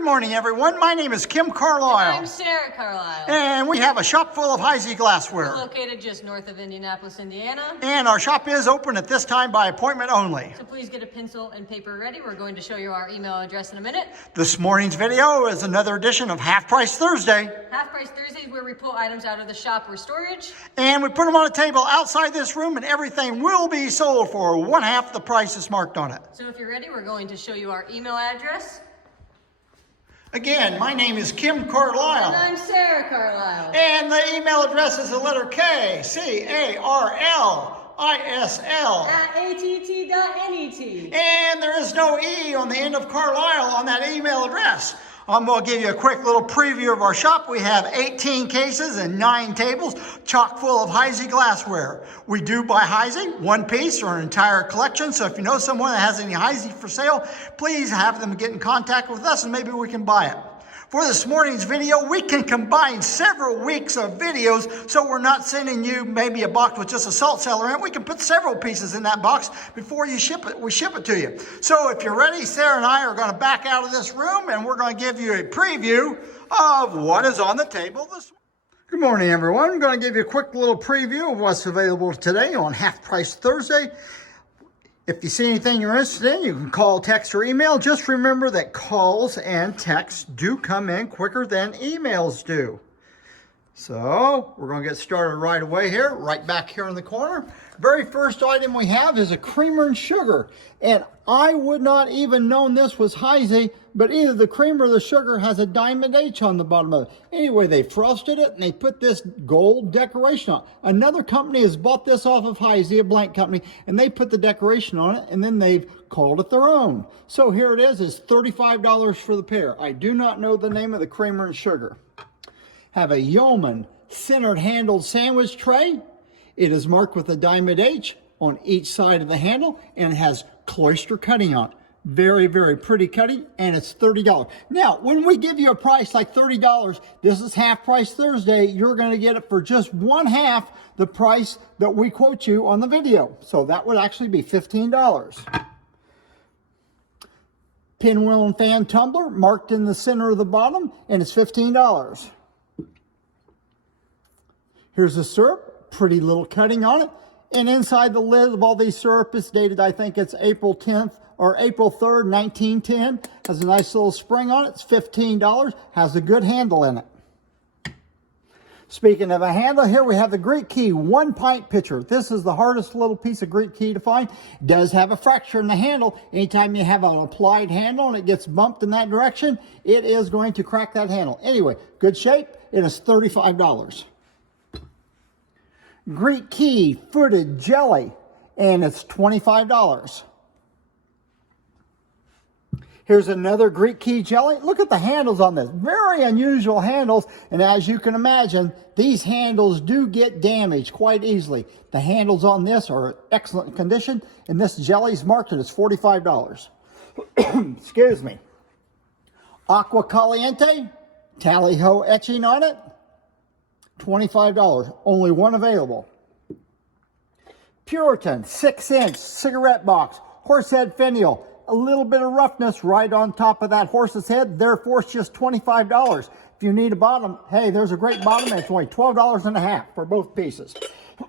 Good morning, everyone. My name is Kim Carlisle. And I'm Sarah Carlisle. And we have a shop full of Heisey glassware. We're located just north of Indianapolis, Indiana. And our shop is open at this time by appointment only. So please get a pencil and paper ready. We're going to show you our email address in a minute. This morning's video is another edition of Half Price Thursday. Half Price Thursdays, where we pull items out of the shop or storage. And we put them on a table outside this room, and everything will be sold for one half the price that's marked on it. So if you're ready, we're going to show you our email address. Again, my name is Kim Carlisle. And I'm Sarah Carlisle. And the email address is the letter K, C-A-R-L-I-S-L. @att.net. And there is no E on the end of Carlisle on that email address. I'm going to give you a quick little preview of our shop. We have 18 cases and 9 tables, chock full of Heisey glassware. We do buy Heisey, one piece or an entire collection. So if you know someone that has any Heisey for sale, please have them get in contact with us and maybe we can buy it. For this morning's video, we can combine several weeks of videos, so we're not sending you maybe a box with just a salt cellar in it. We can put several pieces in that box before you ship it. We ship it to you. So if you're ready, Sarah and I are going to back out of this room, and we're going to give you a preview of what is on the table this morning. Good morning, everyone. I'm going to give you a quick little preview of what's available today on Half Price Thursday. If you see anything you're interested in, you can call, text, or email. Just remember that calls and texts do come in quicker than emails do. So we're going to get started right away here, right back here in the corner. Very first item we have is a creamer and sugar. And I would not even known this was Heisey, but either the creamer or the sugar has a diamond H on the bottom of it. Anyway, they frosted it and they put this gold decoration on it. Another company has bought this off of Heisey, a blank company, and they put the decoration on it, and then they've called it their own. So here it is. It's $35 for the pair. I do not know the name of the creamer and sugar. Have a yeoman centered handled sandwich tray. It is marked with a diamond H on each side of the handle and has cloister cutting on it. Very, very pretty cutting, and it's $30. Now, when we give you a price like $30, this is Half Price Thursday, you're going to get it for just one half the price that we quote you on the video. So that would actually be $15. Pinwheel and fan tumbler marked in the center of the bottom, and it's $15. Here's the syrup, pretty little cutting on it. And inside the lid of all these syrup is dated, I think it's April 10th or April 3rd, 1910. Has a nice little spring on it. It's $15. Has a good handle in it. Speaking of a handle, here we have the Greek key 1 pint pitcher. This is the hardest little piece of Greek key to find. It does have a fracture in the handle. Anytime you have an applied handle and it gets bumped in that direction, it is going to crack that handle. Anyway, good shape. It is $35. Greek key footed jelly, and it's $25. Here's another Greek key jelly. Look at the handles on this. Very unusual handles, and as you can imagine, these handles do get damaged quite easily. The handles on this are in excellent condition, and this jelly's marked as $45. Excuse me. Aqua Caliente, tally-ho etching on it. $25, only one available. Puritan 6-inch cigarette box, horsehead finial, a little bit of roughness right on top of that horse's head, therefore it's just $25. If you need a bottom, hey, there's a great bottom, and it's only $12 and a half for both pieces.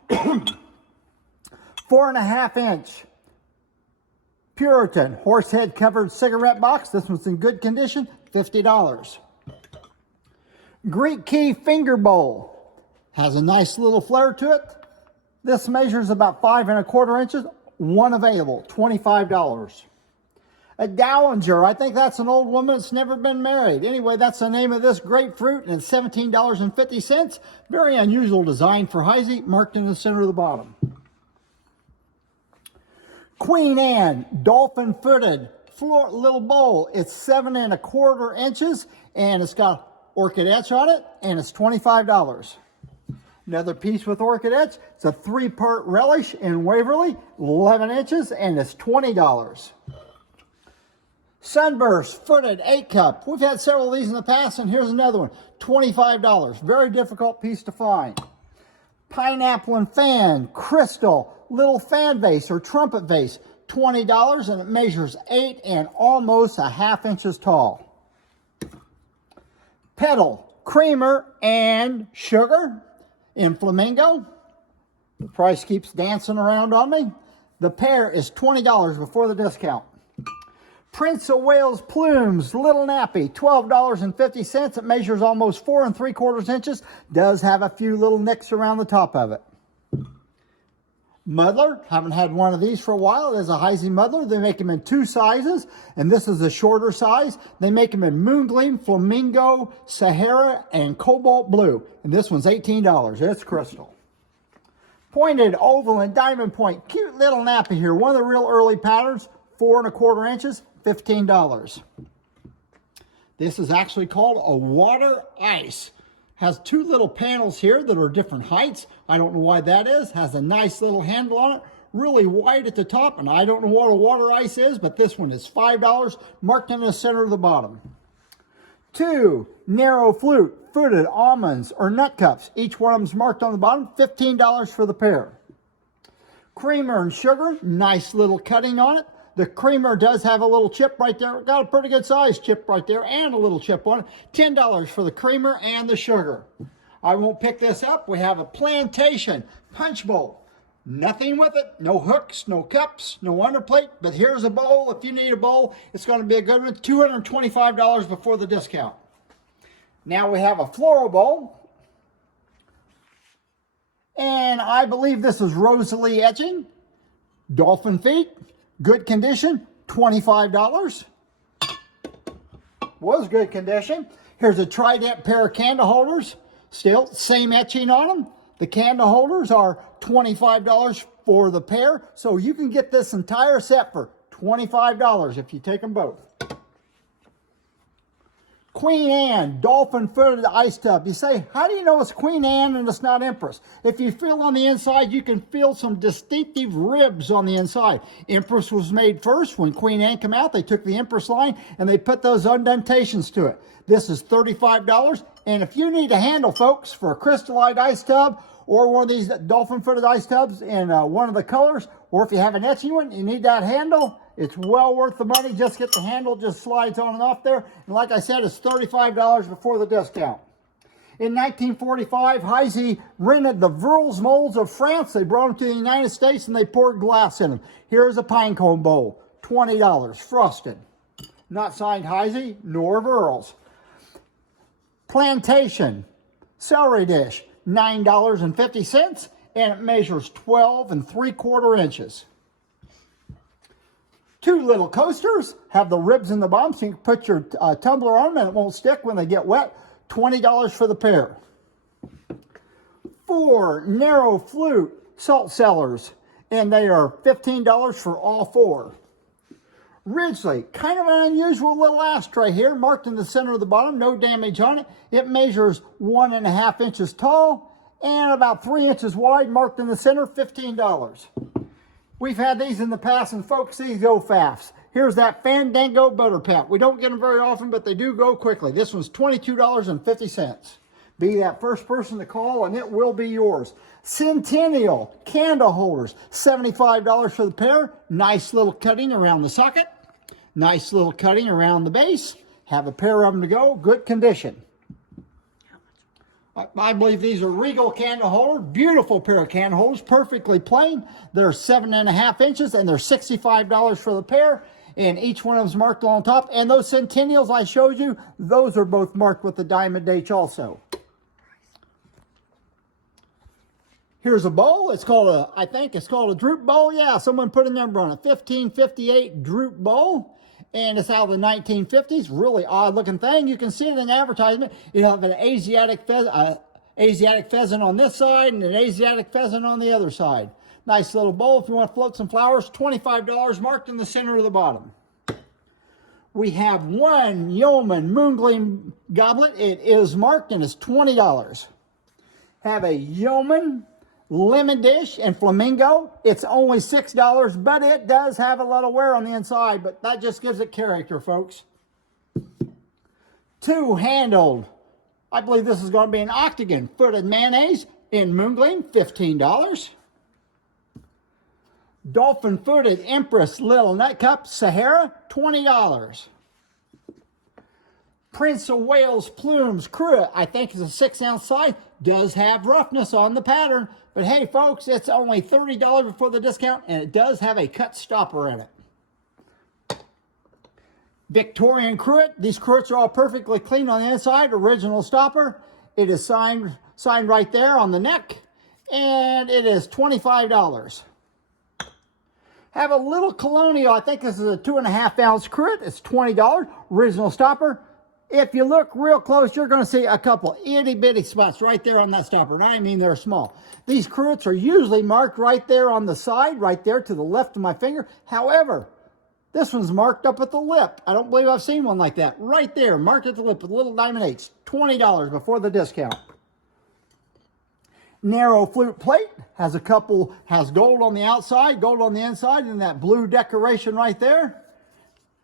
4.5-inch Puritan horsehead covered cigarette box, this one's in good condition, $50. Greek key finger bowl. Has a nice little flare to it. This measures about 5 1/4 inches. One available, $25. A Dowager, I think that's an old woman that's never been married. Anyway, that's the name of this grapefruit, and it's $17.50. Very unusual design for Heisey, marked in the center of the bottom. Queen Anne, dolphin footed little bowl. It's 7 1/4 inches, and it's got orchid etch on it, and it's $25. Another piece with orchid etch. It's a 3-part relish in Waverly, 11 inches, and it's $20. Sunburst footed 8-cup. We've had several of these in the past, and here's another one, $25. Very difficult piece to find. Pineapple and fan, crystal, little fan vase or trumpet vase, $20, and it measures 8 and almost 1/2 inches tall. Petal, creamer, and sugar in flamingo. The price keeps dancing around on me. The pair is $20 before the discount. Prince of Wales plumes, little nappy, $12.50. It measures almost 4 3/4 inches. Does have a few little nicks around the top of it. Muddler, haven't had one of these for a while. There's a Heisey muddler. They make them in 2 sizes, and this is the shorter size. They make them in moongleam, flamingo, Sahara, and cobalt blue. And this one's $18. It's crystal. Pointed, oval, and diamond point. Cute little nappy here. One of the real early patterns, 4 1/4 inches, $15. This is actually called a water ice. Has 2 little panels here that are different heights. I don't know why that is. Has a nice little handle on it. Really wide at the top, and I don't know what a water ice is, but this one is $5, marked in the center of the bottom. 2 narrow footed almonds or nut cups. Each one of them is marked on the bottom, $15 for the pair. Creamer and sugar, nice little cutting on it. The creamer does have a little chip right there. Got a pretty good size chip right there and a little chip on it. $10 for the creamer and the sugar. I won't pick this up. We have a plantation punch bowl. Nothing with it. No hooks, no cups, no underplate. But here's a bowl. If you need a bowl, it's going to be a good one. $225 before the discount. Now we have a floral bowl. And I believe this is Rosalie etching. Dolphin feet. Good condition, $25. Was good condition. Here's a Trident pair of candle holders. Still, same etching on them. The candle holders are $25 for the pair. So you can get this entire set for $25 if you take them both. Queen Anne, dolphin-footed ice tub. You say, how do you know it's Queen Anne and it's not Empress? If you feel on the inside, you can feel some distinctive ribs on the inside. Empress was made first. When Queen Anne came out, they took the Empress line and they put those indentations to it. This is $35. And if you need a handle, folks, for a crystallite ice tub or one of these dolphin-footed ice tubs in one of the colors, or if you have an etching one, you need that handle, it's well worth the money. Just get the handle, just slides on and off there. And like I said, it's $35 before the discount. In 1945, Heisey rented the Verles molds of France. They brought them to the United States and they poured glass in them. Here's a pine cone bowl, $20, frosted. Not signed Heisey nor Verles. Plantation celery dish, $9.50, and it measures 12 3/4 inches. 2 little coasters have the ribs in the bottom so you can put your tumbler on them and it won't stick when they get wet. $20 for the pair. 4 narrow flute salt cellars, and they are $15 for all 4. Ridgely, kind of an unusual little ashtray here, marked in the center of the bottom, no damage on it. It measures 1 1/2 inches tall and about 3 inches wide, marked in the center, $15. We've had these in the past, and folks, these go fast. Here's that Fandango butter pat. We don't get them very often, but they do go quickly. This one's $22.50. Be that first person to call, and it will be yours. Centennial candle holders, $75 for the pair. Nice little cutting around the socket. Nice little cutting around the base. Have a pair of them to go. Good condition. I believe these are Regal candle holders. Beautiful pair of candle holders, perfectly plain. They're 7 1/2 inches, and they're $65 for the pair. And each one of them is marked on top. And those Centennials I showed you, those are both marked with the diamond H also. Here's a bowl. It's called I think it's called a droop bowl. Yeah, someone put a number on it. 1558 droop bowl. And it's out of the 1950s. Really odd looking thing. You can see it in the advertisement. You have an Asiatic pheasant on this side and an Asiatic pheasant on the other side. Nice little bowl. If you want to float some flowers, $25, marked in the center of the bottom. We have 1 Yeoman Moongleam goblet. It is marked and it's $20. Have a Yeoman lemon dish and flamingo. It's only $6, but it does have a little wear on the inside, but that just gives it character, folks. 2 handled, I believe this is going to be an octagon footed mayonnaise in moongleam, $15. Dolphin footed Empress little nut cup Sahara, $20. Prince of Wales Plumes Cruet, I think is a 6-ounce size, does have roughness on the pattern. But hey folks, it's only $30 before the discount, and it does have a cut stopper in it. Victorian Cruet, these cruets are all perfectly clean on the inside, original stopper. It is signed right there on the neck, and it is $25. Have a little colonial, I think this is a 2.5-ounce cruet, it's $20, original stopper. If you look real close, you're going to see a couple itty bitty spots right there on that stopper, and I mean they're small. These cruets are usually marked right there on the side, right there to the left of my finger. However, this one's marked up at the lip. I don't believe I've seen one like that. Right there, marked at the lip with little diamond H. $20 before the discount. Narrow flute plate has gold on the outside, gold on the inside, and that blue decoration right there.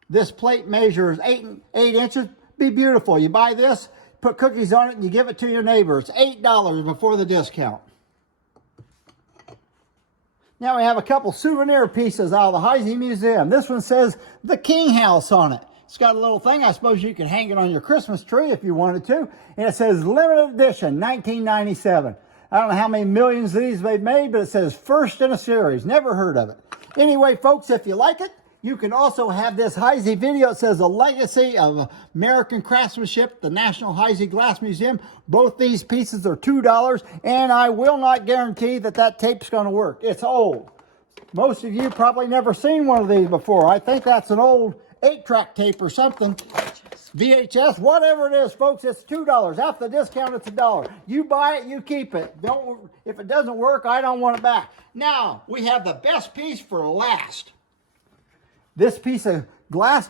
This plate measures 8 inches. Be beautiful. You buy this, put cookies on it, and you give it to your neighbors. $8 before the discount. Now we have a couple souvenir pieces out of the Heisey Museum. This one says the King House on it. It's got a little thing. I suppose you can hang it on your Christmas tree if you wanted to. And it says limited edition, 1997. I don't know how many millions of these they've made, but it says first in a series. Never heard of it. Anyway, folks, if you like it, you can also have this Heisey video. It says a legacy of American craftsmanship, the National Heisey Glass Museum. Both these pieces are $2, and I will not guarantee that that tape's going to work. It's old. Most of you probably never seen one of these before. I think that's an old 8-track tape or something. VHS, whatever it is, folks, it's $2. After the discount, it's $1. You buy it, you keep it. If it doesn't work, I don't want it back. Now, we have the best piece for last. This piece of glass,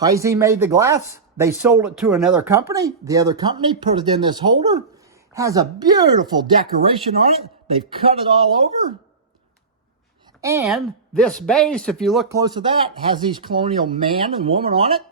Heisey made the glass. They sold it to another company. The other company put it in this holder. Has a beautiful decoration on it. They've cut it all over. And this base, if you look close at that, has these colonial man and woman on it.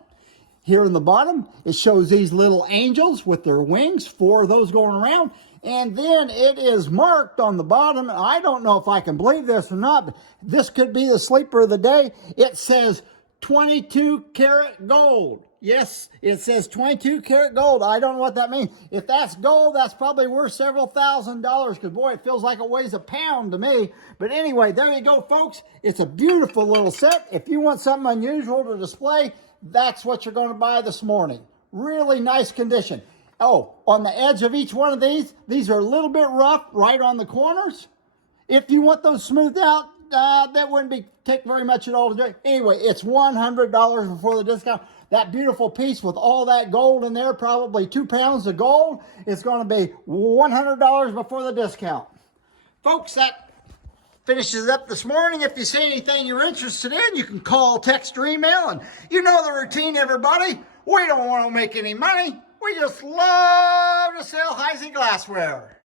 Here in the bottom, it shows these little angels with their wings, 4 of those going around. And then it is marked on the bottom. I don't know if I can believe this or not, but this could be the sleeper of the day. It says 22 karat gold. Yes, it says 22 karat gold. I don't know what that means. If that's gold, that's probably worth several $1,000s, because boy, it feels like it weighs a pound to me. But anyway, there you go, folks. It's a beautiful little set. If you want something unusual to display, that's what you're going to buy this morning. Really nice condition. Oh, on the edge of each one of these are a little bit rough right on the corners. If you want those smoothed out, that wouldn't take very much at all to do. Anyway, it's $100 before the discount. That beautiful piece with all that gold in there, probably 2 pounds of gold, is going to be $100 before the discount. Folks, that finishes up this morning. If you see anything you're interested in, you can call, text, or email. And you know the routine, everybody. We don't want to make any money. We just love to sell Heisey glassware.